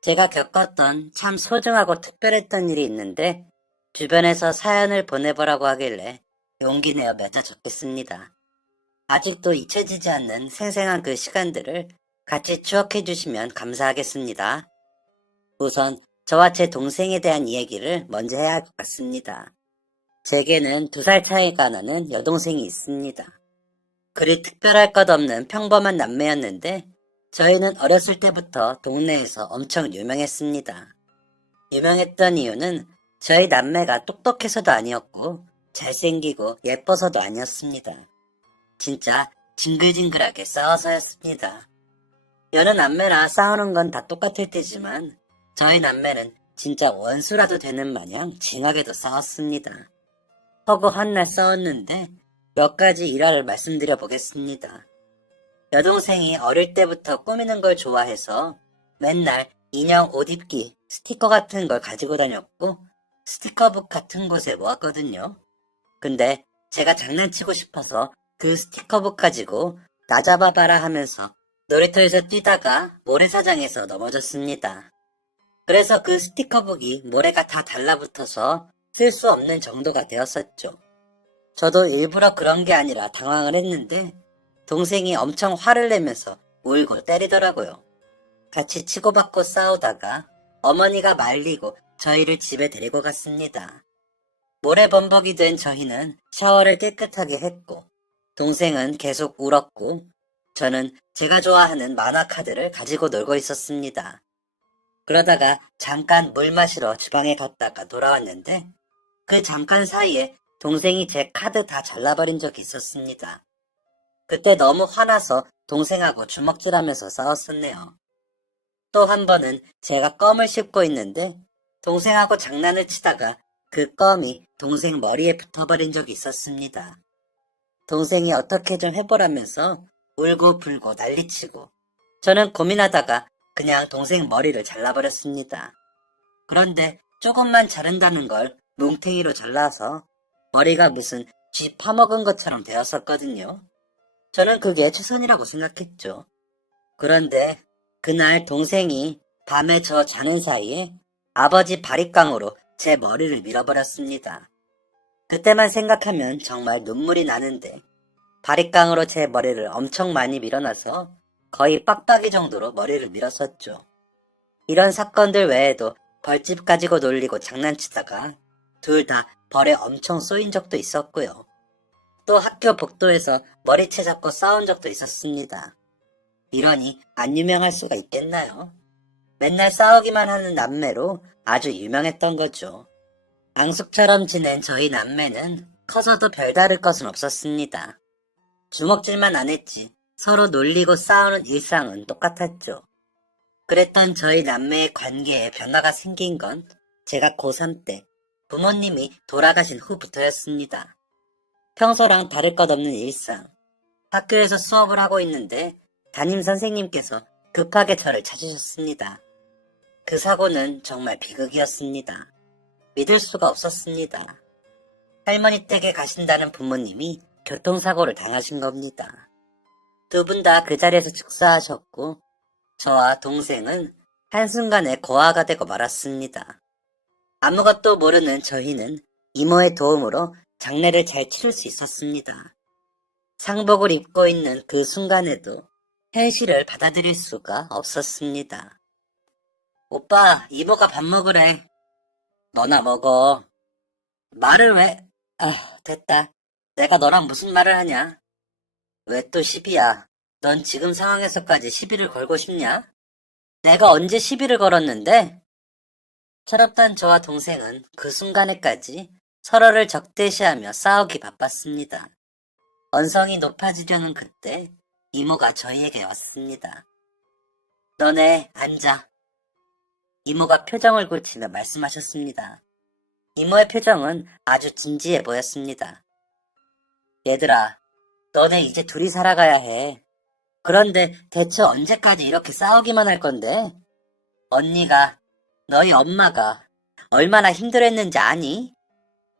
제가 겪었던 참 소중하고 특별했던 일이 있는데 주변에서 사연을 보내보라고 하길래 용기 내어 몇 자 적겠습니다. 아직도 잊혀지지 않는 생생한 그 시간들을 같이 추억해 주시면 감사하겠습니다. 우선 저와 제 동생에 대한 이야기를 먼저 해야 할 것 같습니다. 제게는 2살 차이가 나는 여동생이 있습니다. 그리 특별할 것 없는 평범한 남매였는데 저희는 어렸을 때부터 동네에서 엄청 유명했습니다. 유명했던 이유는 저희 남매가 똑똑해서도 아니었고 잘생기고 예뻐서도 아니었습니다. 진짜 징글징글하게 싸워서였습니다. 여느 남매나 싸우는 건 다 똑같을 테지만 저희 남매는 진짜 원수라도 되는 마냥 징하게도 싸웠습니다. 허구 한 날 싸웠는데 몇 가지 일화를 말씀드려 보겠습니다. 여동생이 어릴 때부터 꾸미는 걸 좋아해서 맨날 인형 옷 입기 스티커 같은 걸 가지고 다녔고 스티커북 같은 곳에 모았거든요. 근데 제가 장난치고 싶어서 그 스티커북 가지고 나 잡아봐라 하면서 놀이터에서 뛰다가 모래사장에서 넘어졌습니다. 그래서 그 스티커북이 모래가 다 달라붙어서 쓸 수 없는 정도가 되었었죠. 저도 일부러 그런 게 아니라 당황을 했는데 동생이 엄청 화를 내면서 울고 때리더라고요. 같이 치고받고 싸우다가 어머니가 말리고 저희를 집에 데리고 갔습니다. 모래범벅이 된 저희는 샤워를 깨끗하게 했고 동생은 계속 울었고 저는 제가 좋아하는 만화 카드를 가지고 놀고 있었습니다. 그러다가 잠깐 물 마시러 주방에 갔다가 돌아왔는데 그 잠깐 사이에 동생이 제 카드 다 잘라버린 적이 있었습니다. 그때 너무 화나서 동생하고 주먹질하면서 싸웠었네요. 또 한 번은 제가 껌을 씹고 있는데 동생하고 장난을 치다가 그 껌이 동생 머리에 붙어버린 적이 있었습니다. 동생이 어떻게 좀 해보라면서 울고 불고 난리치고 저는 고민하다가 그냥 동생 머리를 잘라버렸습니다. 그런데 조금만 자른다는 걸 뭉탱이로 잘라서 머리가 무슨 쥐 파먹은 것처럼 되었었거든요. 저는 그게 최선이라고 생각했죠. 그런데 그날 동생이 밤에 저 자는 사이에 아버지 바리깡으로 제 머리를 밀어버렸습니다. 그때만 생각하면 정말 눈물이 나는데 바리깡으로 제 머리를 엄청 많이 밀어놔서 거의 빡빡이 정도로 머리를 밀었었죠. 이런 사건들 외에도 벌집 가지고 놀리고 장난치다가 둘 다 벌에 엄청 쏘인 적도 있었고요. 또 학교 복도에서 머리채 잡고 싸운 적도 있었습니다. 이러니 안 유명할 수가 있겠나요? 맨날 싸우기만 하는 남매로 아주 유명했던 거죠. 앙숙처럼 지낸 저희 남매는 커서도 별다를 것은 없었습니다. 주먹질만 안 했지 서로 놀리고 싸우는 일상은 똑같았죠. 그랬던 저희 남매의 관계에 변화가 생긴 건 제가 고3 때 부모님이 돌아가신 후부터였습니다. 평소랑 다를 것 없는 일상. 학교에서 수업을 하고 있는데 담임 선생님께서 급하게 저를 찾으셨습니다. 그 사고는 정말 비극이었습니다. 믿을 수가 없었습니다. 할머니 댁에 가신다는 부모님이 교통사고를 당하신 겁니다. 두 분 다 그 자리에서 즉사하셨고 저와 동생은 한순간에 고아가 되고 말았습니다. 아무것도 모르는 저희는 이모의 도움으로 장례를 잘 치를 수 있었습니다. 상복을 입고 있는 그 순간에도 현실을 받아들일 수가 없었습니다. 오빠, 이모가 밥 먹으래. 너나 먹어. 말을 왜? 됐다. 내가 너랑 무슨 말을 하냐? 왜 또 시비야? 넌 지금 상황에서까지 시비를 걸고 싶냐? 내가 언제 시비를 걸었는데? 철없던 저와 동생은 그 순간에까지 서로를 적대시하며 싸우기 바빴습니다. 언성이 높아지려는 그때 이모가 저희에게 왔습니다. 너네 앉아. 이모가 표정을 굳히며 말씀하셨습니다. 이모의 표정은 아주 진지해 보였습니다. 얘들아, 너네 이제 둘이 살아가야 해. 그런데 대체 언제까지 이렇게 싸우기만 할 건데? 언니가, 너희 엄마가 얼마나 힘들었는지 아니?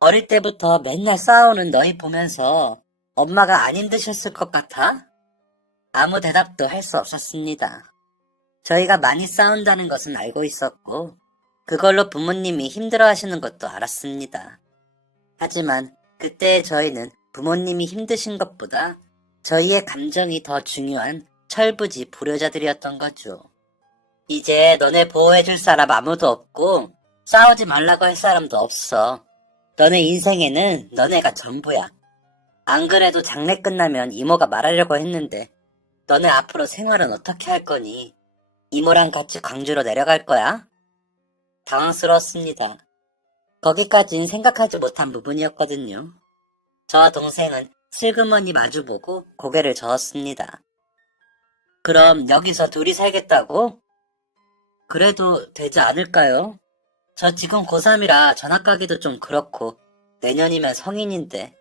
어릴 때부터 맨날 싸우는 너희 보면서 엄마가 안 힘드셨을 것 같아? 아무 대답도 할 수 없었습니다. 저희가 많이 싸운다는 것은 알고 있었고, 그걸로 부모님이 힘들어하시는 것도 알았습니다. 하지만 그때 저희는 부모님이 힘드신 것보다 저희의 감정이 더 중요한 철부지 불효자들이었던 거죠. 이제 너네 보호해줄 사람 아무도 없고 싸우지 말라고 할 사람도 없어. 너네 인생에는 너네가 전부야. 안 그래도 장례 끝나면 이모가 말하려고 했는데 너네 앞으로 생활은 어떻게 할 거니? 이모랑 같이 광주로 내려갈 거야? 당황스러웠습니다. 거기까진 생각하지 못한 부분이었거든요. 저와 동생은 슬그머니 마주보고 고개를 저었습니다. 그럼 여기서 둘이 살겠다고? 그래도 되지 않을까요? 저 지금 고3이라 전학 가기도 좀 그렇고 내년이면 성인인데.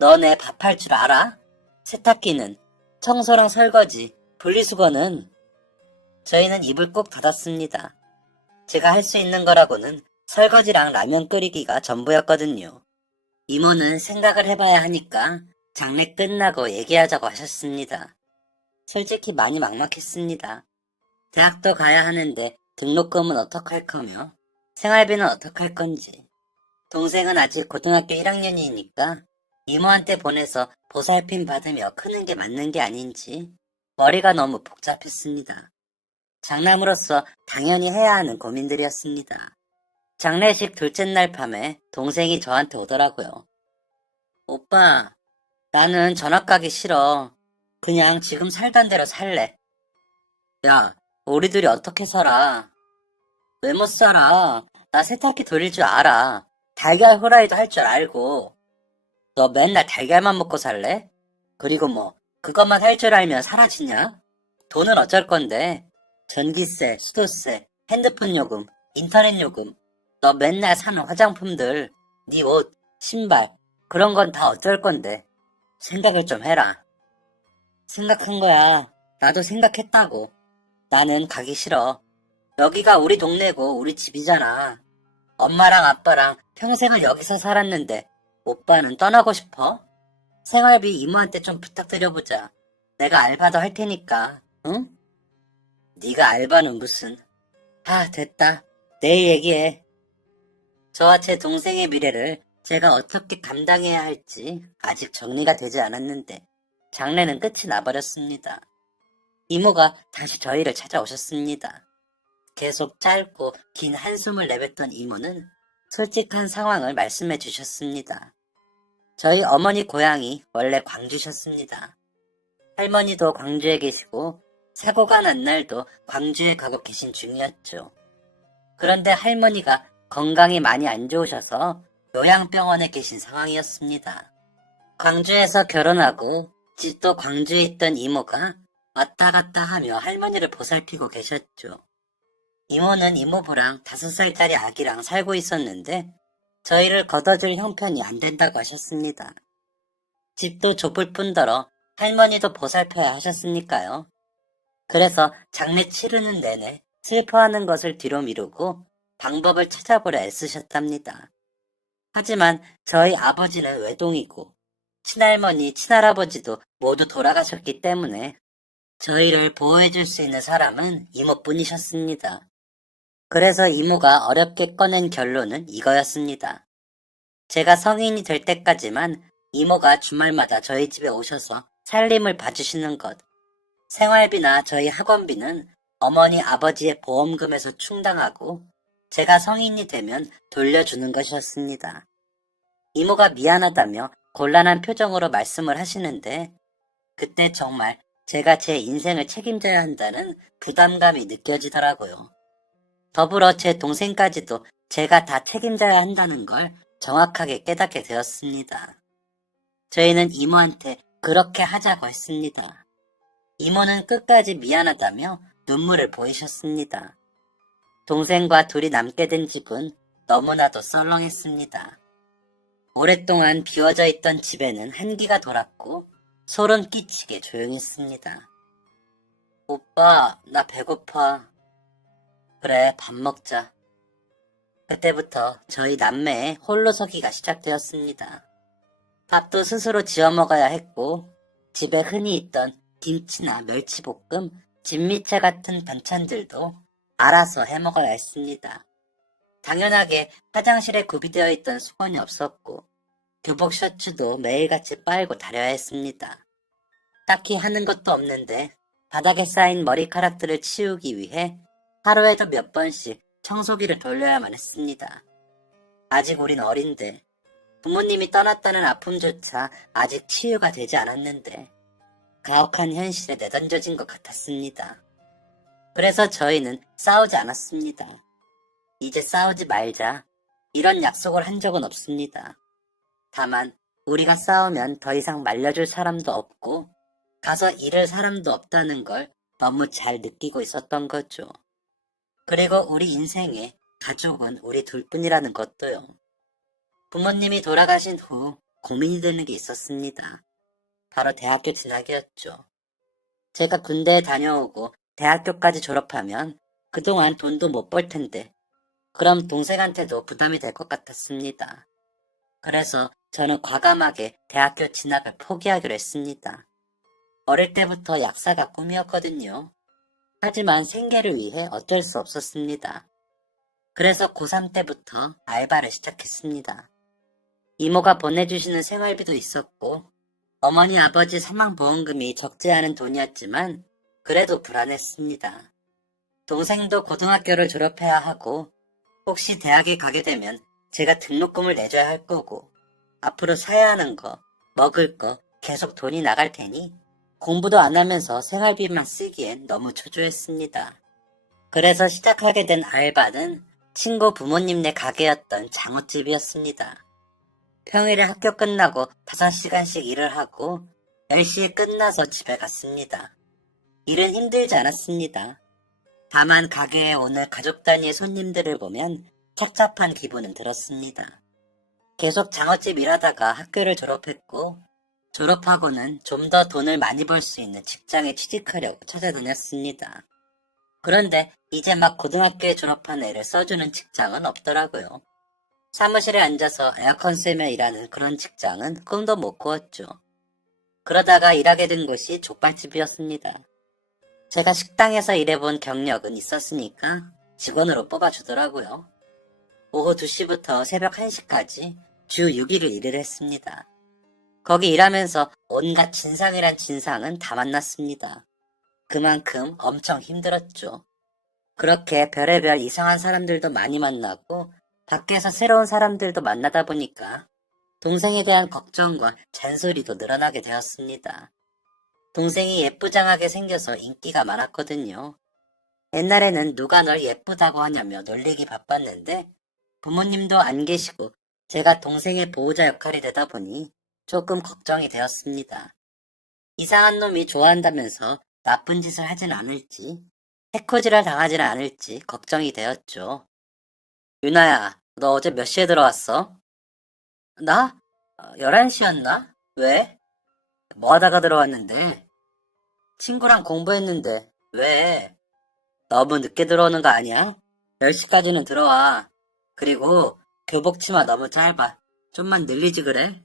너네 밥할 줄 알아? 세탁기는, 청소랑 설거지, 분리수거는. 저희는 입을 꼭 닫았습니다. 제가 할 수 있는 거라고는 설거지랑 라면 끓이기가 전부였거든요. 이모는 생각을 해봐야 하니까 장례 끝나고 얘기하자고 하셨습니다. 솔직히 많이 막막했습니다. 대학도 가야 하는데 등록금은 어떡할 거며 생활비는 어떡할 건지. 동생은 아직 고등학교 1학년이니까 이모한테 보내서 보살핌 받으며 크는 게 맞는 게 아닌지 머리가 너무 복잡했습니다. 장남으로서 당연히 해야 하는 고민들이었습니다. 장례식 둘째 날 밤에 동생이 저한테 오더라고요. 오빠, 나는 전학 가기 싫어. 그냥 지금 살던 대로 살래. 야, 우리들이 어떻게 살아? 왜 못 살아? 나 세탁기 돌릴 줄 알아. 달걀 후라이도 할 줄 알고. 너 맨날 달걀만 먹고 살래? 그리고 뭐 그것만 할 줄 알면 사라지냐? 돈은 어쩔 건데? 전기세, 수도세, 핸드폰 요금, 인터넷 요금, 너 맨날 사는 화장품들, 네 옷, 신발, 그런 건 다 어쩔 건데. 생각을 좀 해라. 생각한 거야. 나도 생각했다고. 나는 가기 싫어. 여기가 우리 동네고 우리 집이잖아. 엄마랑 아빠랑 평생을 여기서 살았는데 오빠는 떠나고 싶어? 생활비 이모한테 좀 부탁드려보자. 내가 알바도 할 테니까, 응? 네가 알바는 무슨. 됐다. 내일 얘기해. 저와 제 동생의 미래를 제가 어떻게 감당해야 할지 아직 정리가 되지 않았는데 장례는 끝이 나버렸습니다. 이모가 다시 저희를 찾아오셨습니다. 계속 짧고 긴 한숨을 내뱉던 이모는 솔직한 상황을 말씀해 주셨습니다. 저희 어머니 고향이 원래 광주셨습니다. 할머니도 광주에 계시고 사고가 난 날도 광주에 가고 계신 중이었죠. 그런데 할머니가 건강이 많이 안 좋으셔서 요양병원에 계신 상황이었습니다. 광주에서 결혼하고 집도 광주에 있던 이모가 왔다 갔다 하며 할머니를 보살피고 계셨죠. 이모는 이모부랑 5살짜리 아기랑 살고 있었는데 저희를 걷어줄 형편이 안 된다고 하셨습니다. 집도 좁을 뿐더러 할머니도 보살펴야 하셨으니까요. 그래서 장례 치르는 내내 슬퍼하는 것을 뒤로 미루고 방법을 찾아보려 애쓰셨답니다. 하지만 저희 아버지는 외동이고 친할머니, 친할아버지도 모두 돌아가셨기 때문에 저희를 보호해줄 수 있는 사람은 이모뿐이셨습니다. 그래서 이모가 어렵게 꺼낸 결론은 이거였습니다. 제가 성인이 될 때까지만 이모가 주말마다 저희 집에 오셔서 살림을 봐주시는 것, 생활비나 저희 학원비는 어머니 아버지의 보험금에서 충당하고 제가 성인이 되면 돌려주는 것이었습니다. 이모가 미안하다며 곤란한 표정으로 말씀을 하시는데 그때 정말 제가 제 인생을 책임져야 한다는 부담감이 느껴지더라고요. 더불어 제 동생까지도 제가 다 책임져야 한다는 걸 정확하게 깨닫게 되었습니다. 저희는 이모한테 그렇게 하자고 했습니다. 이모는 끝까지 미안하다며 눈물을 보이셨습니다. 동생과 둘이 남게 된 집은 너무나도 썰렁했습니다. 오랫동안 비워져 있던 집에는 한기가 돌았고 소름 끼치게 조용했습니다. 오빠, 나 배고파. 그래, 밥 먹자. 그때부터 저희 남매의 홀로서기가 시작되었습니다. 밥도 스스로 지어 먹어야 했고 집에 흔히 있던 김치나 멸치볶음, 진미채 같은 반찬들도 알아서 해먹어야 했습니다. 당연하게 화장실에 구비되어 있던 수건이 없었고 교복 셔츠도 매일같이 빨고 다려야 했습니다. 딱히 하는 것도 없는데 바닥에 쌓인 머리카락들을 치우기 위해 하루에도 몇 번씩 청소기를 돌려야만 했습니다. 아직 우린 어린데 부모님이 떠났다는 아픔조차 아직 치유가 되지 않았는데 가혹한 현실에 내던져진 것 같았습니다. 그래서 저희는 싸우지 않았습니다. 이제 싸우지 말자 이런 약속을 한 적은 없습니다. 다만 우리가 싸우면 더 이상 말려줄 사람도 없고 가서 잃을 사람도 없다는 걸 너무 잘 느끼고 있었던 거죠. 그리고 우리 인생에 가족은 우리 둘뿐이라는 것도요. 부모님이 돌아가신 후 고민이 되는 게 있었습니다. 바로 대학교 진학이었죠. 제가 군대에 다녀오고 대학교까지 졸업하면 그동안 돈도 못 벌 텐데 그럼 동생한테도 부담이 될 것 같았습니다. 그래서 저는 과감하게 대학교 진학을 포기하기로 했습니다. 어릴 때부터 약사가 꿈이었거든요. 하지만 생계를 위해 어쩔 수 없었습니다. 그래서 고3 때부터 알바를 시작했습니다. 이모가 보내주시는 생활비도 있었고 어머니 아버지 사망보험금이 적지 않은 돈이었지만 그래도 불안했습니다. 동생도 고등학교를 졸업해야 하고 혹시 대학에 가게 되면 제가 등록금을 내줘야 할 거고 앞으로 사야 하는 거, 먹을 거 계속 돈이 나갈 테니 공부도 안 하면서 생활비만 쓰기엔 너무 초조했습니다. 그래서 시작하게 된 알바는 친구 부모님네 가게였던 장어집이었습니다. 평일에 학교 끝나고 5시간씩 일을 하고 10시에 끝나서 집에 갔습니다. 일은 힘들지 않았습니다. 다만 가게에 오는 가족 단위의 손님들을 보면 착잡한 기분은 들었습니다. 계속 장어집 일하다가 학교를 졸업했고 졸업하고는 좀 더 돈을 많이 벌 수 있는 직장에 취직하려고 찾아다녔습니다. 그런데 이제 막 고등학교에 졸업한 애를 써주는 직장은 없더라고요. 사무실에 앉아서 에어컨 쐬며 일하는 그런 직장은 꿈도 못 꾸었죠. 그러다가 일하게 된 곳이 족발집이었습니다. 제가 식당에서 일해본 경력은 있었으니까 직원으로 뽑아주더라고요. 오후 2시부터 새벽 1시까지 주 6일을 일을 했습니다. 거기 일하면서 온갖 진상이란 진상은 다 만났습니다. 그만큼 엄청 힘들었죠. 그렇게 별의별 이상한 사람들도 많이 만나고 밖에서 새로운 사람들도 만나다 보니까 동생에 대한 걱정과 잔소리도 늘어나게 되었습니다. 동생이 예쁘장하게 생겨서 인기가 많았거든요. 옛날에는 누가 널 예쁘다고 하냐며 놀리기 바빴는데 부모님도 안 계시고 제가 동생의 보호자 역할이 되다 보니 조금 걱정이 되었습니다. 이상한 놈이 좋아한다면서 나쁜 짓을 하진 않을지, 해코지를 당하지는 않을지 걱정이 되었죠. 유나야, 너 어제 몇 시에 들어왔어? 나? 11시였나? 왜? 뭐 하다가 들어왔는데? 친구랑 공부했는데, 왜? 너무 늦게 들어오는 거 아니야? 10시까지는 들어와. 그리고 교복 치마 너무 짧아. 좀만 늘리지 그래?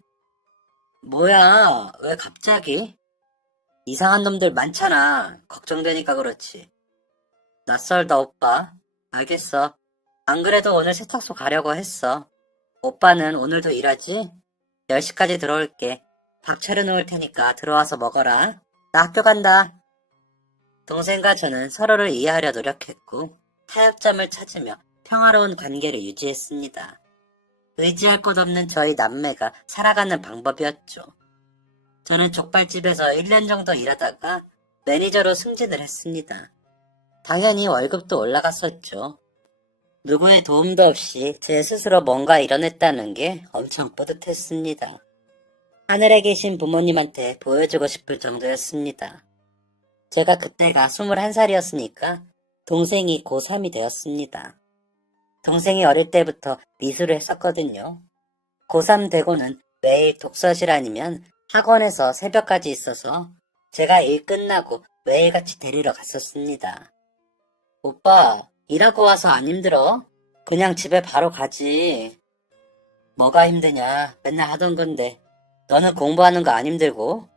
뭐야, 왜 갑자기? 이상한 놈들 많잖아. 걱정되니까 그렇지. 낯설다, 오빠. 알겠어. 안 그래도 오늘 세탁소 가려고 했어. 오빠는 오늘도 일하지? 10시까지 들어올게. 밥 차려놓을 테니까 들어와서 먹어라. 나 학교 간다. 동생과 저는 서로를 이해하려 노력했고 타협점을 찾으며 평화로운 관계를 유지했습니다. 의지할 곳 없는 저희 남매가 살아가는 방법이었죠. 저는 족발집에서 1년 정도 일하다가 매니저로 승진을 했습니다. 당연히 월급도 올라갔었죠. 누구의 도움도 없이 제 스스로 뭔가 이뤄냈다는 게 엄청 뿌듯했습니다. 하늘에 계신 부모님한테 보여주고 싶을 정도였습니다. 제가 그때가 21살이었으니까 동생이 고3이 되었습니다. 동생이 어릴 때부터 미술을 했었거든요. 고3 되고는 매일 독서실 아니면 학원에서 새벽까지 있어서 제가 일 끝나고 매일같이 데리러 갔었습니다. 오빠, 일하고 와서 안 힘들어? 그냥 집에 바로 가지. 뭐가 힘드냐? 맨날 하던 건데. 너는 공부하는 거 안 힘들고?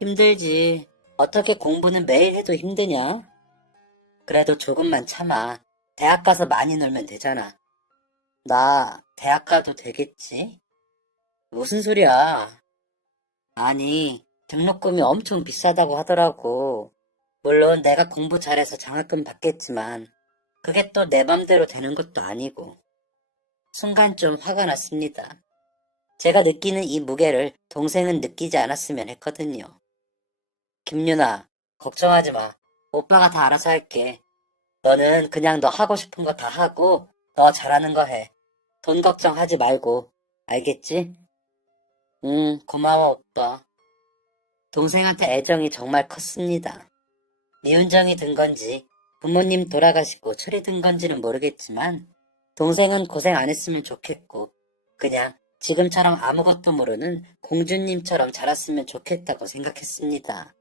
힘들지. 어떻게 공부는 매일 해도 힘드냐? 그래도 조금만 참아. 대학 가서 많이 놀면 되잖아. 나 대학 가도 되겠지? 무슨 소리야? 아니, 등록금이 엄청 비싸다고 하더라고. 물론 내가 공부 잘해서 장학금 받겠지만 그게 또 내 맘대로 되는 것도 아니고. 순간 좀 화가 났습니다. 제가 느끼는 이 무게를 동생은 느끼지 않았으면 했거든요. 김유나, 걱정하지 마. 오빠가 다 알아서 할게. 너는 그냥 너 하고 싶은 거 다 하고 너 잘하는 거 해. 돈 걱정하지 말고. 알겠지? 응, 고마워, 오빠. 동생한테 애정이 정말 컸습니다. 미운정이 든 건지 부모님 돌아가시고 철이 든 건지는 모르겠지만 동생은 고생 안 했으면 좋겠고 그냥 지금처럼 아무것도 모르는 공주님처럼 자랐으면 좋겠다고 생각했습니다.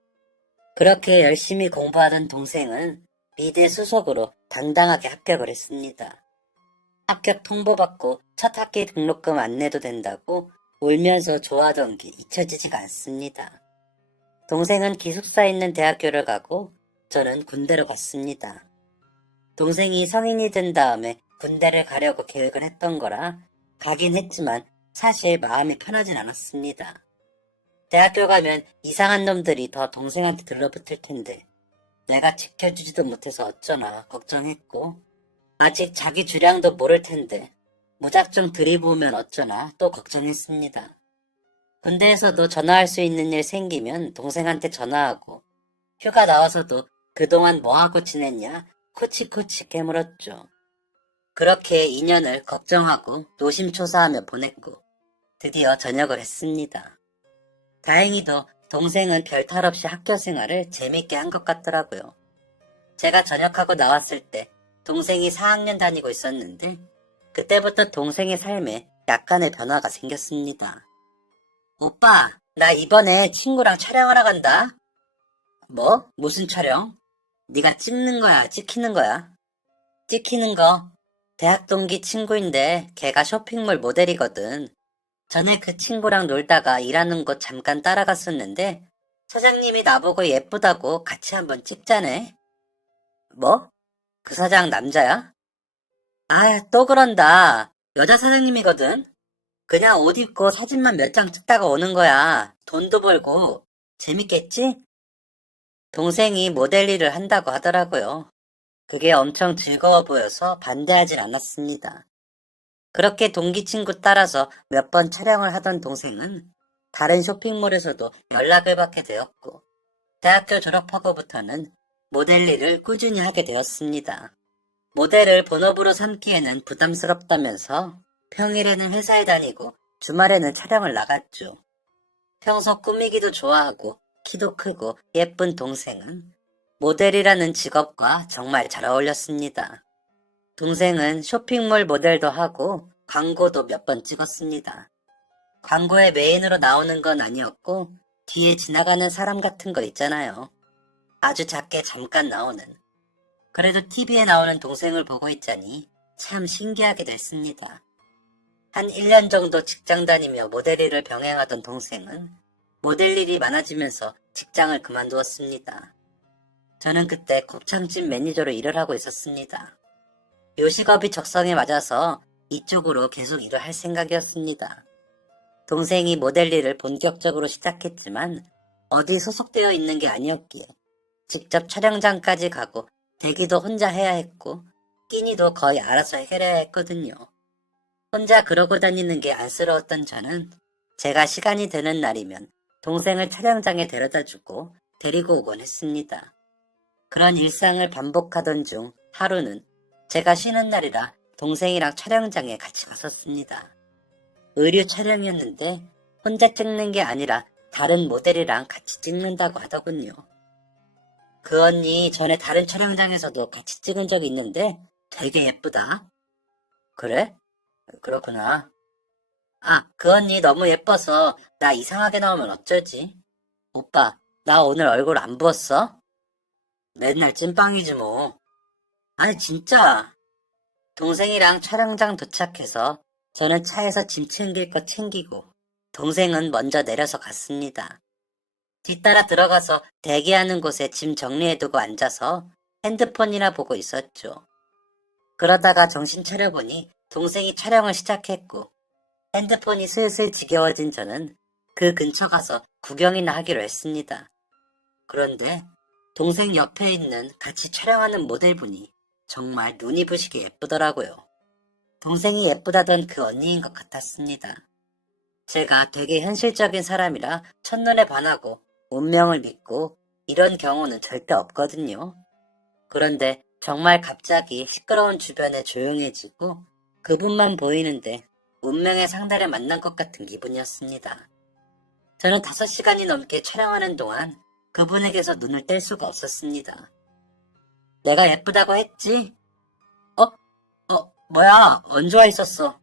그렇게 열심히 공부하던 동생은 미대 수석으로 당당하게 합격을 했습니다. 합격 통보받고 첫 학기 등록금 안 내도 된다고 울면서 좋아하던 게 잊혀지지가 않습니다. 동생은 기숙사에 있는 대학교를 가고 저는 군대로 갔습니다. 동생이 성인이 된 다음에 군대를 가려고 계획을 했던 거라 가긴 했지만 사실 마음이 편하진 않았습니다. 대학교 가면 이상한 놈들이 더 동생한테 들러붙을 텐데 내가 지켜주지도 못해서 어쩌나 걱정했고 아직 자기 주량도 모를 텐데 무작정 들이부으면 어쩌나 또 걱정했습니다. 군대에서도 전화할 수 있는 일 생기면 동생한테 전화하고 휴가 나와서도 그동안 뭐하고 지냈냐 코치코치 깨물었죠. 그렇게 2년을 걱정하고 노심초사하며 보냈고 드디어 전역을 했습니다. 다행히도 동생은 별탈 없이 학교 생활을 재밌게 한 것 같더라고요. 제가 전역하고 나왔을 때 동생이 4학년 다니고 있었는데 그때부터 동생의 삶에 약간의 변화가 생겼습니다. 오빠, 나 이번에 친구랑 촬영하러 간다. 뭐? 무슨 촬영? 네가 찍는 거야, 찍히는 거야? 찍히는 거. 대학 동기 친구인데 걔가 쇼핑몰 모델이거든. 전에 그 친구랑 놀다가 일하는 곳 잠깐 따라갔었는데 사장님이 나보고 예쁘다고 같이 한번 찍자네. 뭐? 그 사장 남자야? 아, 또 그런다. 여자 사장님이거든. 그냥 옷 입고 사진만 몇 장 찍다가 오는 거야. 돈도 벌고. 재밌겠지? 동생이 모델 일을 한다고 하더라고요. 그게 엄청 즐거워 보여서 반대하진 않았습니다. 그렇게 동기 친구 따라서 몇 번 촬영을 하던 동생은 다른 쇼핑몰에서도 연락을 받게 되었고 대학교 졸업하고부터는 모델 일을 꾸준히 하게 되었습니다. 모델을 본업으로 삼기에는 부담스럽다면서 평일에는 회사에 다니고 주말에는 촬영을 나갔죠. 평소 꾸미기도 좋아하고 키도 크고 예쁜 동생은 모델이라는 직업과 정말 잘 어울렸습니다. 동생은 쇼핑몰 모델도 하고 광고도 몇 번 찍었습니다. 광고에 메인으로 나오는 건 아니었고 뒤에 지나가는 사람 같은 거 있잖아요. 아주 작게 잠깐 나오는. 그래도 TV에 나오는 동생을 보고 있자니 참 신기하게 됐습니다. 한 1년 정도 직장 다니며 모델 일을 병행하던 동생은 모델 일이 많아지면서 직장을 그만두었습니다. 저는 그때 곱창집 매니저로 일을 하고 있었습니다. 요식업이 적성에 맞아서 이쪽으로 계속 일을 할 생각이었습니다. 동생이 모델 일을 본격적으로 시작했지만 어디 소속되어 있는 게 아니었기에 직접 촬영장까지 가고 대기도 혼자 해야 했고 끼니도 거의 알아서 해결해야 했거든요. 혼자 그러고 다니는 게 안쓰러웠던 저는 제가 시간이 되는 날이면 동생을 촬영장에 데려다주고 데리고 오곤 했습니다. 그런 일상을 반복하던 중 하루는 제가 쉬는 날이라 동생이랑 촬영장에 같이 갔었습니다. 의류 촬영이었는데 혼자 찍는 게 아니라 다른 모델이랑 같이 찍는다고 하더군요. 그 언니 전에 다른 촬영장에서도 같이 찍은 적이 있는데 되게 예쁘다. 그래? 그렇구나. 아, 그 언니 너무 예뻐서 나 이상하게 나오면 어쩌지? 오빠, 나 오늘 얼굴 안 부었어? 맨날 찐빵이지 뭐. 아니 진짜. 동생이랑 촬영장 도착해서 저는 차에서 짐 챙길 거 챙기고 동생은 먼저 내려서 갔습니다. 뒤따라 들어가서 대기하는 곳에 짐 정리해두고 앉아서 핸드폰이나 보고 있었죠. 그러다가 정신 차려보니 동생이 촬영을 시작했고 핸드폰이 슬슬 지겨워진 저는 그 근처 가서 구경이나 하기로 했습니다. 그런데 동생 옆에 있는 같이 촬영하는 모델분이 정말 눈이 부시게 예쁘더라고요. 동생이 예쁘다던 그 언니인 것 같았습니다. 제가 되게 현실적인 사람이라 첫눈에 반하고 운명을 믿고 이런 경우는 절대 없거든요. 그런데 정말 갑자기 시끄러운 주변에 조용해지고 그분만 보이는데 운명의 상대를 만난 것 같은 기분이었습니다. 저는 5시간이 넘게 촬영하는 동안 그분에게서 눈을 뗄 수가 없었습니다. 내가 예쁘다고 했지? 뭐야, 언제 와 있었어?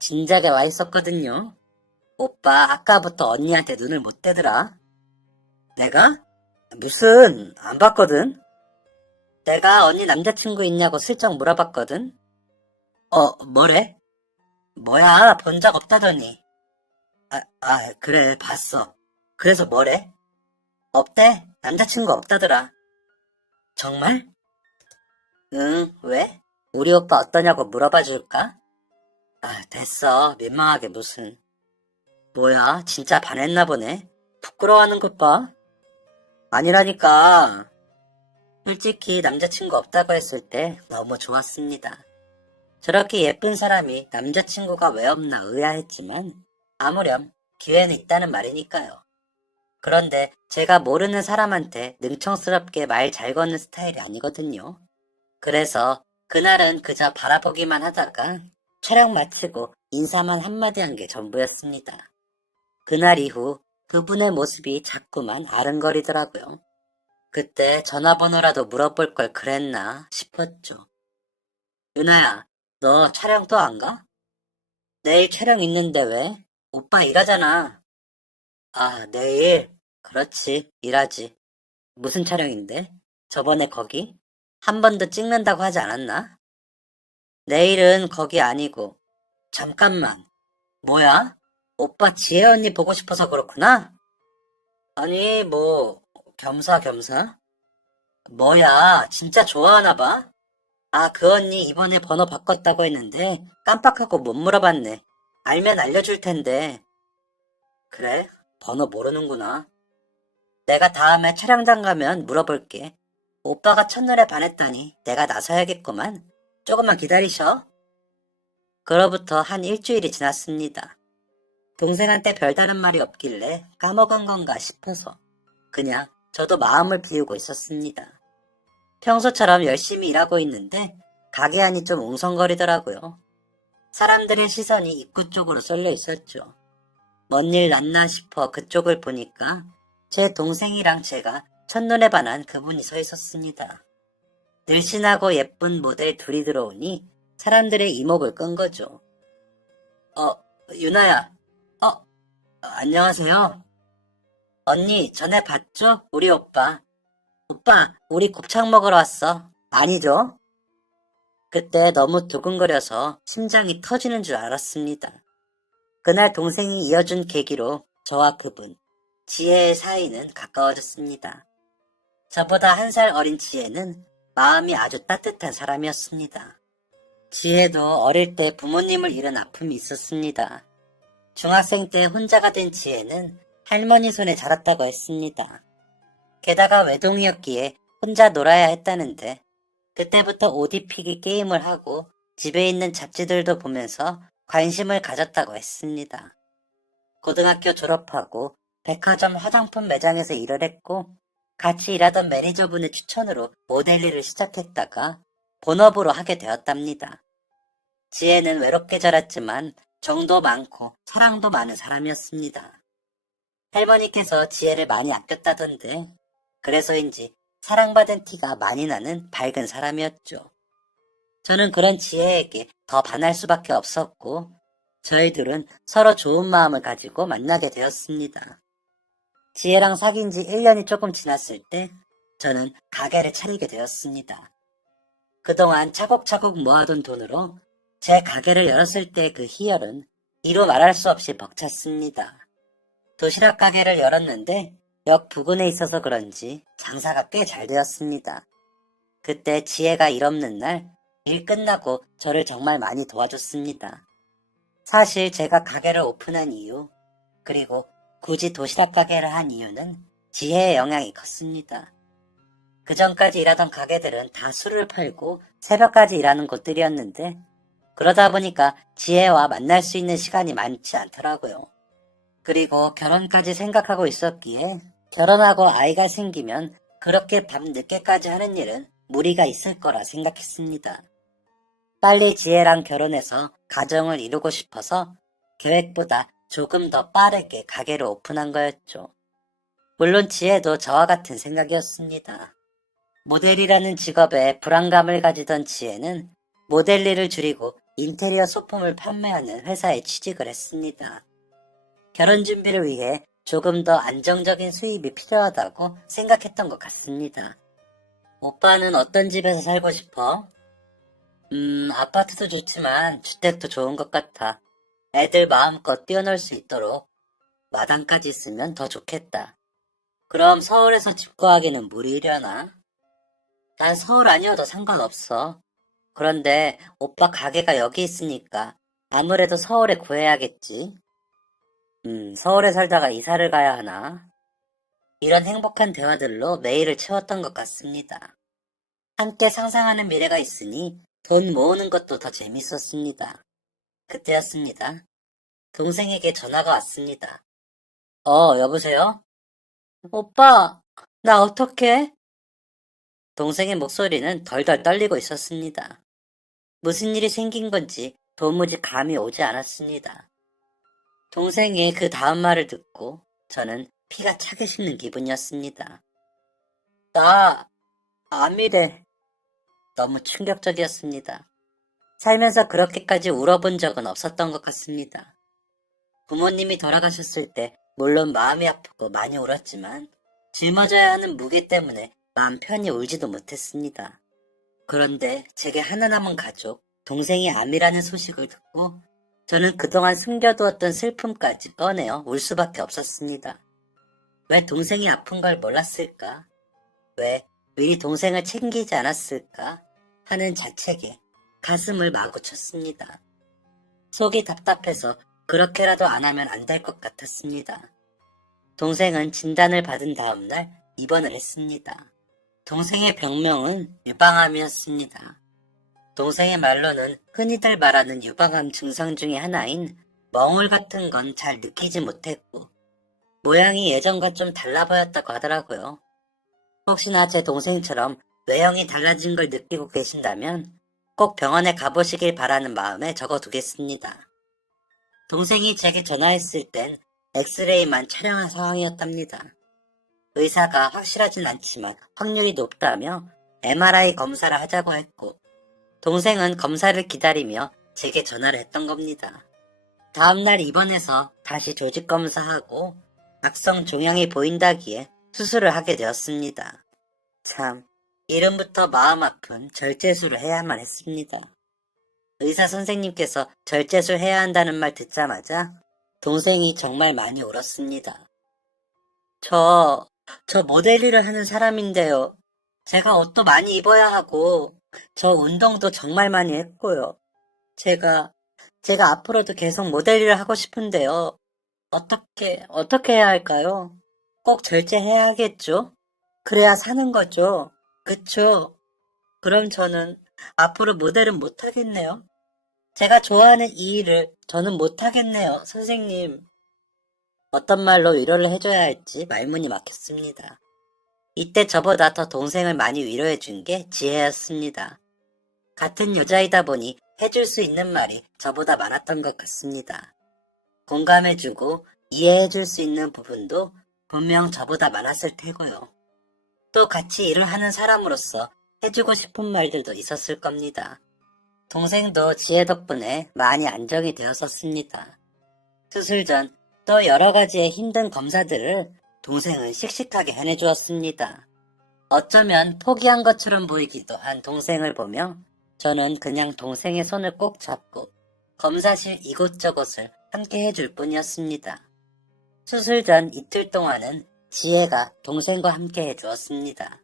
진작에 와 있었거든요. 오빠 아까부터 언니한테 눈을 못 떼더라. 내가? 무슨, 안 봤거든? 내가 언니 남자친구 있냐고 슬쩍 물어봤거든? 뭐래? 뭐야, 본 적 없다더니. 그래, 봤어. 그래서 뭐래? 없대? 남자친구 없다더라. 정말? 응, 왜? 우리 오빠 어떠냐고 물어봐 줄까? 됐어. 민망하게 무슨. 뭐야, 진짜 반했나 보네. 부끄러워하는 것 봐. 아니라니까. 솔직히 남자친구 없다고 했을 때 너무 좋았습니다. 저렇게 예쁜 사람이 남자친구가 왜 없나 의아했지만 아무렴 기회는 있다는 말이니까요. 그런데 제가 모르는 사람한테 능청스럽게 말 잘 거는 스타일이 아니거든요. 그래서 그날은 그저 바라보기만 하다가 촬영 마치고 인사만 한마디 한 게 전부였습니다. 그날 이후 그분의 모습이 자꾸만 아른거리더라고요. 그때 전화번호라도 물어볼 걸 그랬나 싶었죠. 유나야, 너 촬영 또 안 가? 내일 촬영 있는데 왜? 오빠 일하잖아. 내일? 그렇지, 일하지. 무슨 촬영인데? 저번에 거기? 한 번 더 찍는다고 하지 않았나? 내일은 거기 아니고. 잠깐만. 뭐야? 오빠 지혜 언니 보고 싶어서 그렇구나? 아니, 겸사겸사? 뭐야, 진짜 좋아하나 봐? 그 언니 이번에 번호 바꿨다고 했는데 깜빡하고 못 물어봤네. 알면 알려줄 텐데. 그래? 번호 모르는구나. 내가 다음에 촬영장 가면 물어볼게. 오빠가 첫눈에 반했다니 내가 나서야겠구만. 조금만 기다리셔. 그로부터 한 일주일이 지났습니다. 동생한테 별다른 말이 없길래 까먹은 건가 싶어서 그냥 저도 마음을 비우고 있었습니다. 평소처럼 열심히 일하고 있는데 가게 안이 좀 웅성거리더라고요. 사람들의 시선이 입구 쪽으로 쏠려 있었죠. 뭔 일 났나 싶어 그쪽을 보니까 제 동생이랑 제가 첫눈에 반한 그분이 서 있었습니다. 늘씬하고 예쁜 모델 둘이 들어오니 사람들의 이목을 끈 거죠. 유나야. 안녕하세요. 언니, 전에 봤죠? 우리 오빠. 오빠, 우리 곱창 먹으러 왔어. 아니죠? 그때 너무 두근거려서 심장이 터지는 줄 알았습니다. 그날 동생이 이어준 계기로 저와 그분, 지혜의 사이는 가까워졌습니다. 저보다 1살 어린 지혜는 마음이 아주 따뜻한 사람이었습니다. 지혜도 어릴 때 부모님을 잃은 아픔이 있었습니다. 중학생 때 혼자가 된 지혜는 할머니 손에 자랐다고 했습니다. 게다가 외동이었기에 혼자 놀아야 했다는데 그때부터 옷 입히기 게임을 하고 집에 있는 잡지들도 보면서 관심을 가졌다고 했습니다. 고등학교 졸업하고 백화점 화장품 매장에서 일을 했고 같이 일하던 매니저분의 추천으로 모델 일을 시작했다가 본업으로 하게 되었답니다. 지혜는 외롭게 자랐지만 정도 많고 사랑도 많은 사람이었습니다. 할머니께서 지혜를 많이 아꼈다던데 그래서인지 사랑받은 티가 많이 나는 밝은 사람이었죠. 저는 그런 지혜에게 더 반할 수밖에 없었고 저희들은 서로 좋은 마음을 가지고 만나게 되었습니다. 지혜랑 사귄 지 1년이 조금 지났을 때 저는 가게를 차리게 되었습니다. 그동안 차곡차곡 모아둔 돈으로 제 가게를 열었을 때 그 희열은 이루 말할 수 없이 벅찼습니다. 도시락 가게를 열었는데 역 부근에 있어서 그런지 장사가 꽤 잘 되었습니다. 그때 지혜가 일 없는 날 일 끝나고 저를 정말 많이 도와줬습니다. 사실 제가 가게를 오픈한 이유, 그리고 굳이 도시락 가게를 한 이유는 지혜의 영향이 컸습니다. 그 전까지 일하던 가게들은 다 술을 팔고 새벽까지 일하는 곳들이었는데 그러다 보니까 지혜와 만날 수 있는 시간이 많지 않더라고요. 그리고 결혼까지 생각하고 있었기에 결혼하고 아이가 생기면 그렇게 밤 늦게까지 하는 일은 무리가 있을 거라 생각했습니다. 빨리 지혜랑 결혼해서 가정을 이루고 싶어서 계획보다 조금 더 빠르게 가게를 오픈한 거였죠. 물론 지혜도 저와 같은 생각이었습니다. 모델이라는 직업에 불안감을 가지던 지혜는 모델 일을 줄이고 인테리어 소품을 판매하는 회사에 취직을 했습니다. 결혼 준비를 위해 조금 더 안정적인 수입이 필요하다고 생각했던 것 같습니다. 오빠는 어떤 집에서 살고 싶어? 아파트도 좋지만 주택도 좋은 것 같아. 애들 마음껏 뛰어놀 수 있도록 마당까지 있으면 더 좋겠다. 그럼 서울에서 집 구하기는 무리려나? 난 서울 아니어도 상관없어. 그런데 오빠 가게가 여기 있으니까 아무래도 서울에 구해야겠지. 서울에 살다가 이사를 가야 하나? 이런 행복한 대화들로 매일을 채웠던 것 같습니다. 함께 상상하는 미래가 있으니 돈 모으는 것도 더 재밌었습니다. 그때였습니다. 동생에게 전화가 왔습니다. 여보세요? 오빠, 나 어떡해? 동생의 목소리는 덜덜 떨리고 있었습니다. 무슨 일이 생긴 건지 도무지 감이 오지 않았습니다. 동생의 그 다음 말을 듣고 저는 피가 차게 식는 기분이었습니다. 나 암이래. 너무 충격적이었습니다. 살면서 그렇게까지 울어본 적은 없었던 것 같습니다. 부모님이 돌아가셨을 때 물론 마음이 아프고 많이 울었지만 짊어져야 하는 무게 때문에 마음 편히 울지도 못했습니다. 그런데 제게 하나 남은 가족, 동생이 암이라는 소식을 듣고 저는 그동안 숨겨두었던 슬픔까지 꺼내어 울 수밖에 없었습니다. 왜 동생이 아픈 걸 몰랐을까? 왜 미리 동생을 챙기지 않았을까? 하는 자책에 가슴을 마구 쳤습니다. 속이 답답해서 그렇게라도 안 하면 안 될 것 같았습니다. 동생은 진단을 받은 다음날 입원을 했습니다. 동생의 병명은 유방암이었습니다. 동생의 말로는 흔히들 말하는 유방암 증상 중에 하나인 멍울 같은 건 잘 느끼지 못했고 모양이 예전과 좀 달라 보였다고 하더라고요. 혹시나 제 동생처럼 외형이 달라진 걸 느끼고 계신다면 꼭 병원에 가보시길 바라는 마음에 적어두겠습니다. 동생이 제게 전화했을 땐 엑스레이만 촬영한 상황이었답니다. 의사가 확실하진 않지만 확률이 높다며 MRI 검사를 하자고 했고 동생은 검사를 기다리며 제게 전화를 했던 겁니다. 다음날 입원해서 다시 조직 검사하고 악성 종양이 보인다기에 수술을 하게 되었습니다. 참, 이름부터 마음 아픈 절제술을 해야만 했습니다. 의사 선생님께서 절제술 해야 한다는 말 듣자마자 동생이 정말 많이 울었습니다. 저 모델 일을 하는 사람인데요. 제가 옷도 많이 입어야 하고 저 운동도 정말 많이 했고요. 제가 앞으로도 계속 모델 일을 하고 싶은데요. 어떻게 해야 할까요? 꼭 절제해야겠죠? 그래야 사는 거죠. 그쵸? 그럼 저는 앞으로 모델은 못하겠네요. 제가 좋아하는 이 일을 저는 못하겠네요, 선생님. 어떤 말로 위로를 해줘야 할지 말문이 막혔습니다. 이때 저보다 더 동생을 많이 위로해준 게 지혜였습니다. 같은 여자이다 보니 해줄 수 있는 말이 저보다 많았던 것 같습니다. 공감해주고 이해해줄 수 있는 부분도 분명 저보다 많았을 테고요. 또 같이 일을 하는 사람으로서 해주고 싶은 말들도 있었을 겁니다. 동생도 지혜 덕분에 많이 안정이 되었었습니다. 수술 전 또 여러 가지의 힘든 검사들을 동생은 씩씩하게 해내주었습니다. 어쩌면 포기한 것처럼 보이기도 한 동생을 보며 저는 그냥 동생의 손을 꼭 잡고 검사실 이곳저곳을 함께 해줄 뿐이었습니다. 수술 전 이틀 동안은 지혜가 동생과 함께 해주었습니다.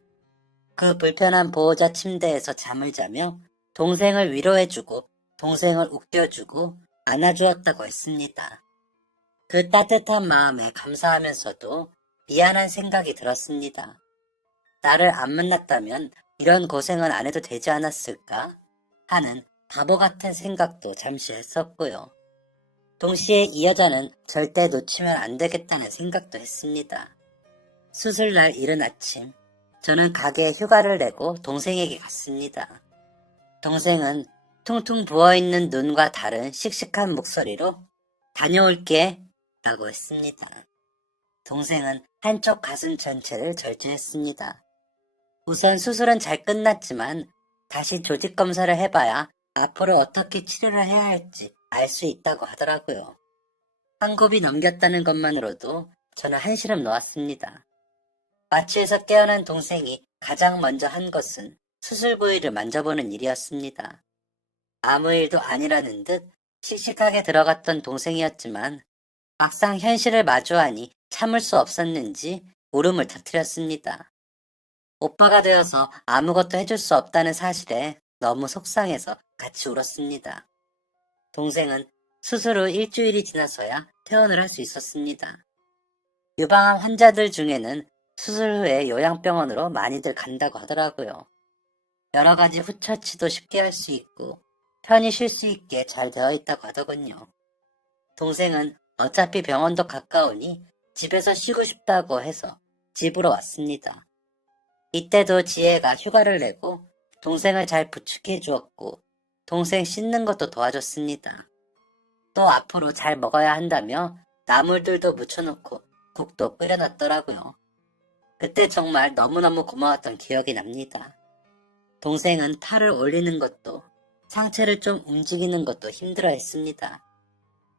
그 불편한 보호자 침대에서 잠을 자며 동생을 위로해주고 동생을 웃겨주고 안아주었다고 했습니다. 그 따뜻한 마음에 감사하면서도 미안한 생각이 들었습니다. 나를 안 만났다면 이런 고생은 안 해도 되지 않았을까 하는 바보 같은 생각도 잠시 했었고요. 동시에 이 여자는 절대 놓치면 안 되겠다는 생각도 했습니다. 수술날 이른 아침, 저는 가게에 휴가를 내고 동생에게 갔습니다. 동생은 퉁퉁 부어있는 눈과 다른 씩씩한 목소리로 다녀올게 라고 했습니다. 동생은 한쪽 가슴 전체를 절제했습니다. 우선 수술은 잘 끝났지만 다시 조직 검사를 해봐야 앞으로 어떻게 치료를 해야 할지 알 수 있다고 하더라고요. 한 곱이 넘겼다는 것만으로도 저는 한시름 놓았습니다. 마취에서 깨어난 동생이 가장 먼저 한 것은 수술 부위를 만져보는 일이었습니다. 아무 일도 아니라는 듯 씩씩하게 들어갔던 동생이었지만 막상 현실을 마주하니 참을 수 없었는지 울음을 터뜨렸습니다. 오빠가 되어서 아무것도 해줄 수 없다는 사실에 너무 속상해서 같이 울었습니다. 동생은 수술 후 일주일이 지나서야 퇴원을 할 수 있었습니다. 유방암 환자들 중에는 수술 후에 요양병원으로 많이들 간다고 하더라고요. 여러 가지 후처치도 쉽게 할 수 있고 편히 쉴 수 있게 잘 되어 있다고 하더군요. 동생은 어차피 병원도 가까우니 집에서 쉬고 싶다고 해서 집으로 왔습니다. 이때도 지혜가 휴가를 내고 동생을 잘 부축해 주었고 동생 씻는 것도 도와줬습니다. 또 앞으로 잘 먹어야 한다며 나물들도 무쳐놓고 국도 끓여놨더라고요. 그때 정말 너무너무 고마웠던 기억이 납니다. 동생은 팔을 올리는 것도 상체를 좀 움직이는 것도 힘들어 했습니다.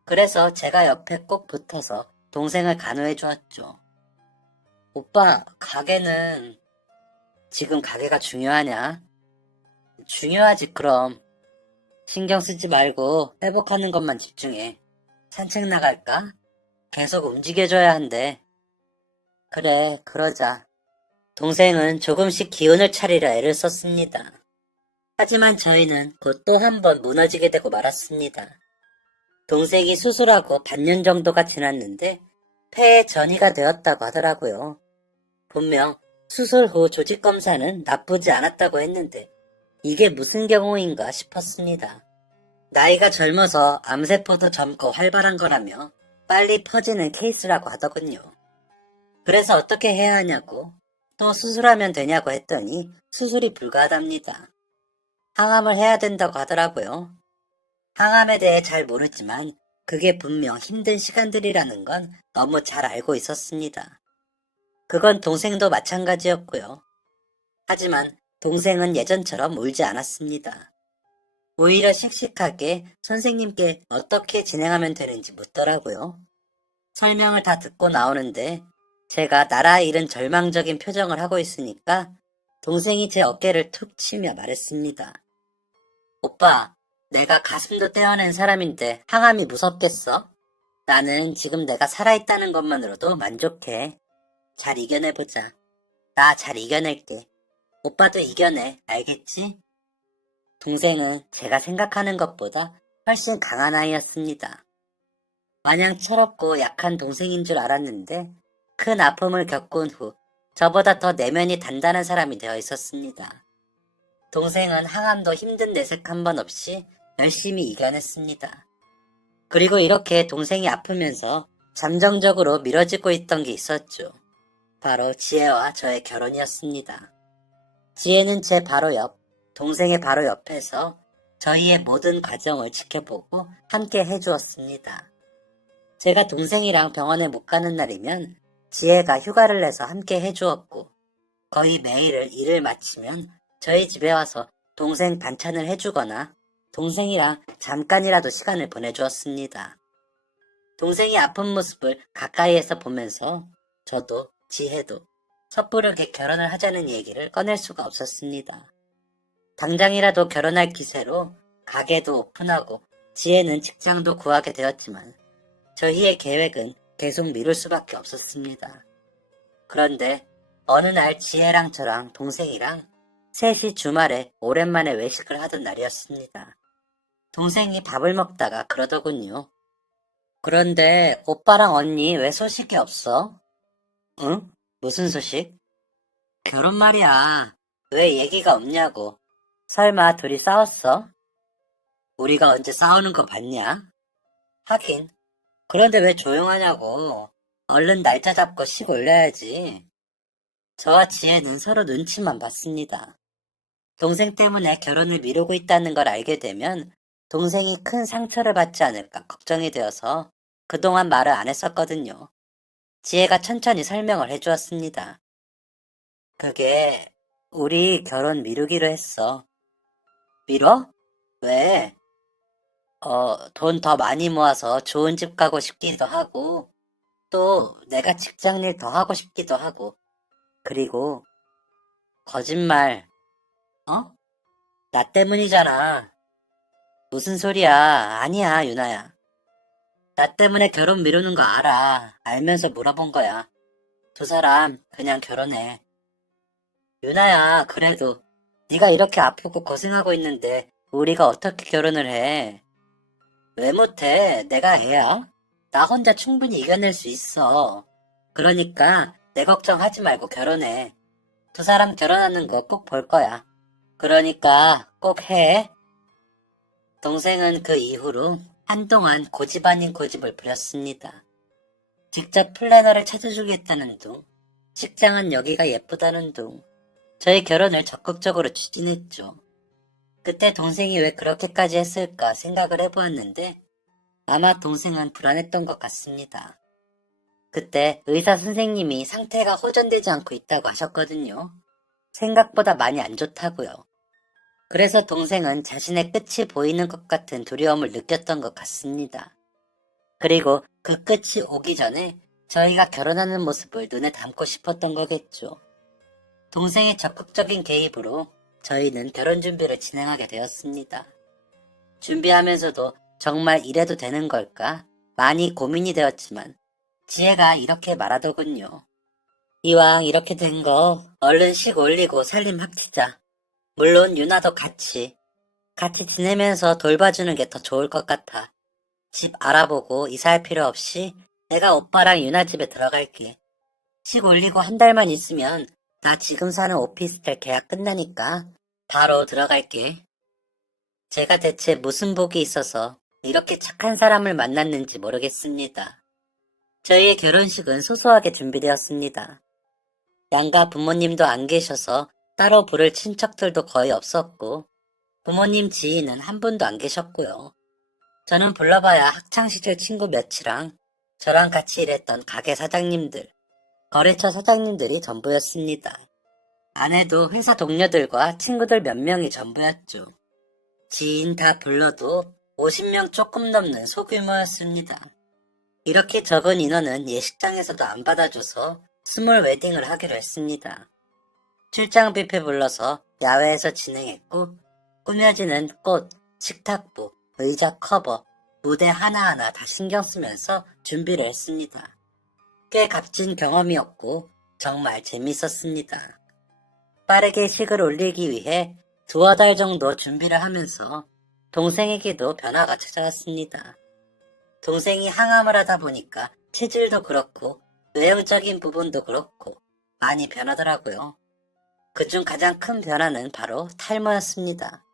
그래서 제가 옆에 꼭 붙어서 동생을 간호해 주었죠. 오빠, 가게는 지금 가게가 중요하냐? 중요하지 그럼. 신경 쓰지 말고 회복하는 것만 집중해. 산책 나갈까? 계속 움직여줘야 한대. 그래, 그러자. 동생은 조금씩 기운을 차리려 애를 썼습니다. 하지만 저희는 곧 또 한 번 무너지게 되고 말았습니다. 동생이 수술하고 반년 정도가 지났는데 폐에 전이가 되었다고 하더라고요. 분명 수술 후 조직 검사는 나쁘지 않았다고 했는데 이게 무슨 경우인가 싶었습니다. 나이가 젊어서 암세포도 젊고 활발한 거라며 빨리 퍼지는 케이스라고 하더군요. 그래서 어떻게 해야 하냐고 또 수술하면 되냐고 했더니 수술이 불가하답니다. 항암을 해야 된다고 하더라고요. 항암에 대해 잘 모르지만 그게 분명 힘든 시간들이라는 건 너무 잘 알고 있었습니다. 그건 동생도 마찬가지였고요. 하지만 동생은 예전처럼 울지 않았습니다. 오히려 씩씩하게 선생님께 어떻게 진행하면 되는지 묻더라고요. 설명을 다 듣고 나오는데 제가 나라 잃은 절망적인 표정을 하고 있으니까 동생이 제 어깨를 툭 치며 말했습니다. 오빠, 내가 가슴도 떼어낸 사람인데 항암이 무섭겠어? 나는 지금 내가 살아있다는 것만으로도 만족해. 잘 이겨내보자. 나 잘 이겨낼게. 오빠도 이겨내, 알겠지? 동생은 제가 생각하는 것보다 훨씬 강한 아이였습니다. 마냥 철없고 약한 동생인 줄 알았는데 큰 아픔을 겪은 후 저보다 더 내면이 단단한 사람이 되어 있었습니다. 동생은 항암도 힘든 내색 한 번 없이 열심히 이겨냈습니다. 그리고 이렇게 동생이 아프면서 잠정적으로 미뤄지고 있던 게 있었죠. 바로 지혜와 저의 결혼이었습니다. 지혜는 제 바로 옆, 동생의 바로 옆에서 저희의 모든 과정을 지켜보고 함께 해주었습니다. 제가 동생이랑 병원에 못 가는 날이면 지혜가 휴가를 내서 함께 해주었고 거의 매일을 일을 마치면 저희 집에 와서 동생 반찬을 해주거나 동생이랑 잠깐이라도 시간을 보내주었습니다. 동생이 아픈 모습을 가까이에서 보면서 저도 지혜도 섣부르게 결혼을 하자는 얘기를 꺼낼 수가 없었습니다. 당장이라도 결혼할 기세로 가게도 오픈하고 지혜는 직장도 구하게 되었지만 저희의 계획은 계속 미룰 수밖에 없었습니다. 그런데 어느 날 지혜랑 저랑 동생이랑 셋이 주말에 오랜만에 외식을 하던 날이었습니다. 동생이 밥을 먹다가 그러더군요. 그런데 오빠랑 언니 왜 소식이 없어? 응? 무슨 소식? 결혼 말이야. 왜 얘기가 없냐고. 설마 둘이 싸웠어? 우리가 언제 싸우는 거 봤냐? 하긴. 그런데 왜 조용하냐고. 얼른 날짜 잡고 식 올려야지. 저와 지혜는 서로 눈치만 봤습니다. 동생 때문에 결혼을 미루고 있다는 걸 알게 되면 동생이 큰 상처를 받지 않을까 걱정이 되어서 그동안 말을 안 했었거든요. 지혜가 천천히 설명을 해주었습니다. 그게 우리 결혼 미루기로 했어. 미뤄? 왜? 돈 더 많이 모아서 좋은 집 가고 싶기도 하고 또 내가 직장일 더 하고 싶기도 하고 그리고 거짓말. 어? 나 때문이잖아. 무슨 소리야. 아니야, 유나야. 나 때문에 결혼 미루는 거 알아. 알면서 물어본 거야. 두 사람 그냥 결혼해. 유나야, 그래도 네가 이렇게 아프고 고생하고 있는데 우리가 어떻게 결혼을 해? 왜 못해? 내가 애야? 나 혼자 충분히 이겨낼 수 있어. 그러니까 내 걱정하지 말고 결혼해. 두 사람 결혼하는 거 꼭 볼 거야. 그러니까 꼭 해. 동생은 그 이후로 한동안 고집 아닌 고집을 부렸습니다. 직접 플래너를 찾아주겠다는 둥, 직장은 여기가 예쁘다는 둥, 저희 결혼을 적극적으로 추진했죠. 그때 동생이 왜 그렇게까지 했을까 생각을 해보았는데 아마 동생은 불안했던 것 같습니다. 그때 의사 선생님이 상태가 호전되지 않고 있다고 하셨거든요. 생각보다 많이 안 좋다고요. 그래서 동생은 자신의 끝이 보이는 것 같은 두려움을 느꼈던 것 같습니다. 그리고 그 끝이 오기 전에 저희가 결혼하는 모습을 눈에 담고 싶었던 거겠죠. 동생의 적극적인 개입으로 저희는 결혼 준비를 진행하게 되었습니다. 준비하면서도 정말 이래도 되는 걸까? 많이 고민이 되었지만 지혜가 이렇게 말하더군요. 이왕 이렇게 된 거 얼른 식 올리고 살림 합치자. 물론 유나도 같이 지내면서 돌봐주는 게 더 좋을 것 같아. 집 알아보고 이사할 필요 없이 내가 오빠랑 유나 집에 들어갈게. 식 올리고 한 달만 있으면 나 지금 사는 오피스텔 계약 끝나니까 바로 들어갈게. 제가 대체 무슨 복이 있어서 이렇게 착한 사람을 만났는지 모르겠습니다. 저희의 결혼식은 소소하게 준비되었습니다. 양가 부모님도 안 계셔서 따로 부를 친척들도 거의 없었고 부모님 지인은 한 분도 안 계셨고요. 저는 불러봐야 학창시절 친구 몇이랑 저랑 같이 일했던 가게 사장님들, 거래처 사장님들이 전부였습니다. 아내도 회사 동료들과 친구들 몇 명이 전부였죠. 지인 다 불러도 50명 조금 넘는 소규모였습니다. 이렇게 적은 인원은 예식장에서도 안 받아줘서 스몰 웨딩을 하기로 했습니다. 출장 뷔페 불러서 야외에서 진행했고 꾸며지는 꽃, 식탁부, 의자 커버, 무대 하나하나 다 신경 쓰면서 준비를 했습니다. 꽤 값진 경험이었고 정말 재밌었습니다. 빠르게 식을 올리기 위해 두어 달 정도 준비를 하면서 동생에게도 변화가 찾아왔습니다. 동생이 항암을 하다 보니까 체질도 그렇고 외형적인 부분도 그렇고 많이 변하더라고요. 그중 가장 큰 변화는 바로 탈모였습니다.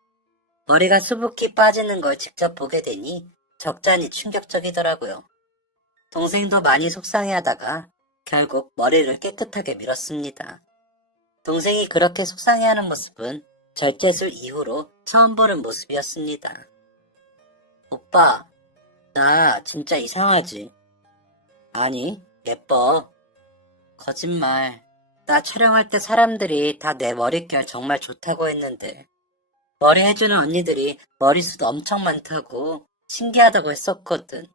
머리가 수북히 빠지는 걸 직접 보게 되니 적잖이 충격적이더라고요. 동생도 많이 속상해하다가 결국 머리를 깨끗하게 밀었습니다. 동생이 그렇게 속상해하는 모습은 절제술 이후로 처음 보는 모습이었습니다. 오빠, 나 진짜 이상하지? 아니, 예뻐. 거짓말. 나 촬영할 때 사람들이 다 내 머릿결 정말 좋다고 했는데 머리 해주는 언니들이 머리숱 엄청 많다고 신기하다고 했었거든.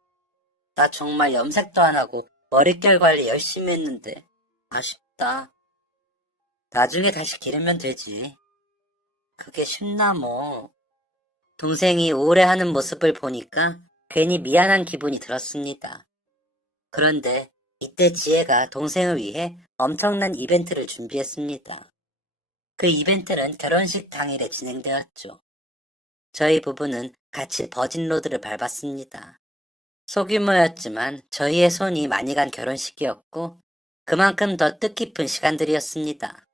나 정말 염색도 안 하고 머릿결 관리 열심히 했는데 아쉽다. 나중에 다시 기르면 되지. 그게 쉽나 뭐. 동생이 오래 하는 모습을 보니까 괜히 미안한 기분이 들었습니다. 그런데 이때 지혜가 동생을 위해 엄청난 이벤트를 준비했습니다. 그 이벤트는 결혼식 당일에 진행되었죠. 저희 부부는 같이 버진로드를 밟았습니다. 소규모였지만 저희의 손이 많이 간 결혼식이었고 그만큼 더 뜻깊은 시간들이었습니다.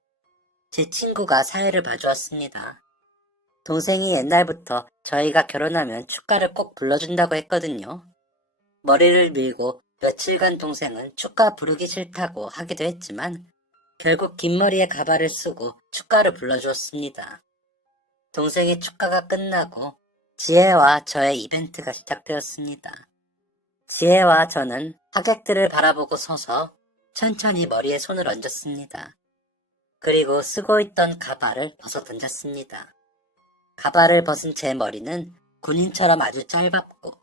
제 친구가 사회를 봐주었습니다. 동생이 옛날부터 저희가 결혼하면 축가를 꼭 불러준다고 했거든요. 머리를 밀고 며칠간 동생은 축가 부르기 싫다고 하기도 했지만 결국 긴 머리에 가발을 쓰고 축가를 불러주었습니다. 동생의 축가가 끝나고 지혜와 저의 이벤트가 시작되었습니다. 지혜와 저는 하객들을 바라보고 서서 천천히 머리에 손을 얹었습니다. 그리고 쓰고 있던 가발을 벗어 던졌습니다. 가발을 벗은 제 머리는 군인처럼 아주 짧았고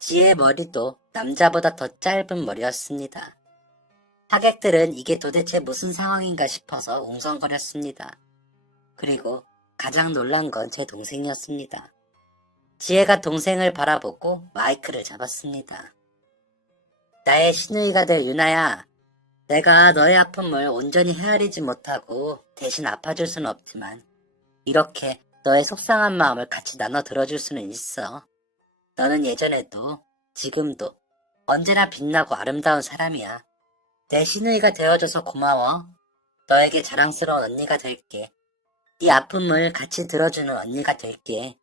지혜의 머리도 남자보다 더 짧은 머리였습니다. 하객들은 이게 도대체 무슨 상황인가 싶어서 웅성거렸습니다. 그리고 가장 놀란 건 제 동생이었습니다. 지혜가 동생을 바라보고 마이크를 잡았습니다. 나의 시누이가 될 유나야, 내가 너의 아픔을 온전히 헤아리지 못하고 대신 아파줄 수는 없지만 이렇게 너의 속상한 마음을 같이 나눠 들어줄 수는 있어. 너는 예전에도 지금도 언제나 빛나고 아름다운 사람이야. 내 시누이가 되어줘서 고마워. 너에게 자랑스러운 언니가 될게. 네 아픔을 같이 들어주는 언니가 될게.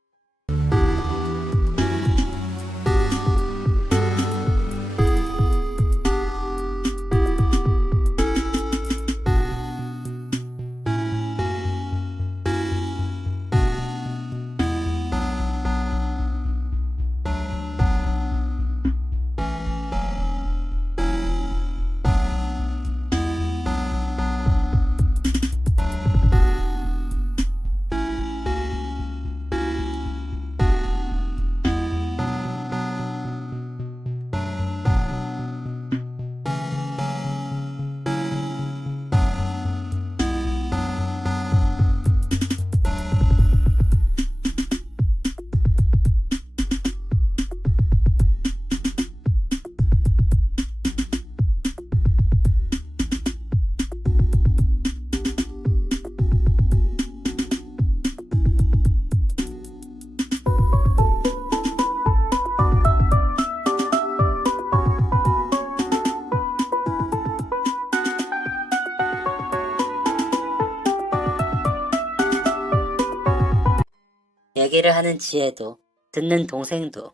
얘기를 하는 지혜도 듣는 동생도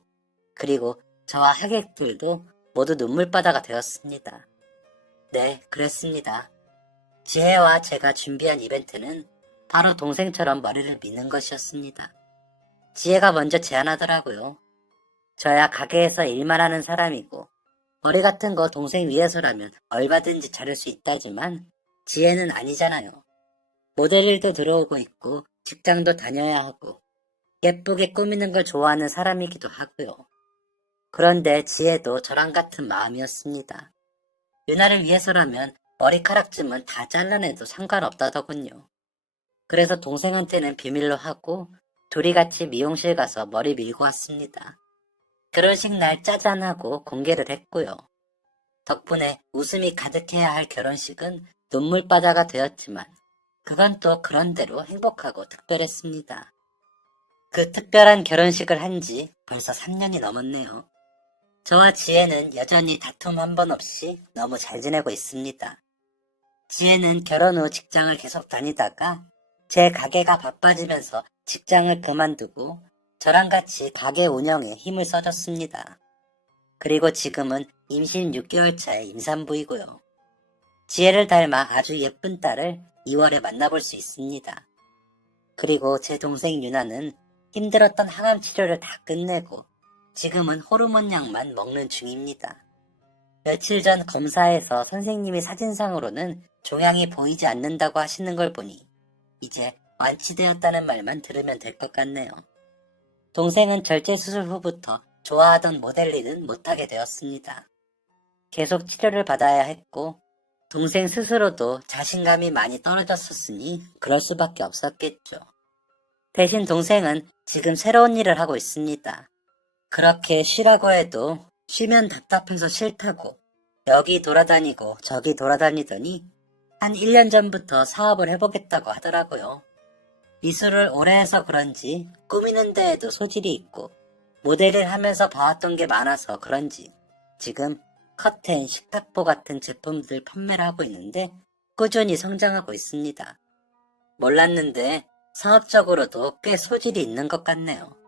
그리고 저와 하객들도 모두 눈물바다가 되었습니다. 네, 그랬습니다. 지혜와 제가 준비한 이벤트는 바로 동생처럼 머리를 미는 것이었습니다. 지혜가 먼저 제안하더라고요. 저야 가게에서 일만 하는 사람이고 머리 같은 거 동생 위해서라면 얼마든지 자를 수 있다지만 지혜는 아니잖아요. 모델 일도 들어오고 있고 직장도 다녀야 하고 예쁘게 꾸미는 걸 좋아하는 사람이기도 하고요. 그런데 지혜도 저랑 같은 마음이었습니다. 유나를 위해서라면 머리카락쯤은 다 잘라내도 상관없다더군요. 그래서 동생한테는 비밀로 하고 둘이 같이 미용실 가서 머리 밀고 왔습니다. 결혼식 날 짜잔하고 공개를 했고요. 덕분에 웃음이 가득해야 할 결혼식은 눈물바다가 되었지만 그건 또 그런대로 행복하고 특별했습니다. 그 특별한 결혼식을 한 지 벌써 3년이 넘었네요. 저와 지혜는 여전히 다툼 한 번 없이 너무 잘 지내고 있습니다. 지혜는 결혼 후 직장을 계속 다니다가 제 가게가 바빠지면서 직장을 그만두고 저랑 같이 가게 운영에 힘을 써줬습니다. 그리고 지금은 임신 6개월 차의 임산부이고요. 지혜를 닮아 아주 예쁜 딸을 2월에 만나볼 수 있습니다. 그리고 제 동생 유나는 힘들었던 항암 치료를 다 끝내고 지금은 호르몬 약만 먹는 중입니다. 며칠 전 검사에서 선생님이 사진상으로는 종양이 보이지 않는다고 하시는 걸 보니 이제 완치되었다는 말만 들으면 될 것 같네요. 동생은 절제 수술 후부터 좋아하던 모델 일은 못하게 되었습니다. 계속 치료를 받아야 했고 동생 스스로도 자신감이 많이 떨어졌었으니 그럴 수밖에 없었겠죠. 대신 동생은 지금 새로운 일을 하고 있습니다. 그렇게 쉬라고 해도 쉬면 답답해서 싫다고 여기 돌아다니고 저기 돌아다니더니 한 1년 전부터 사업을 해보겠다고 하더라고요. 미술을 오래 해서 그런지 꾸미는 데에도 소질이 있고 모델을 하면서 봐왔던 게 많아서 그런지 지금 커튼, 식탁보 같은 제품들 판매를 하고 있는데 꾸준히 성장하고 있습니다. 몰랐는데 사업적으로도 꽤 소질이 있는 것 같네요.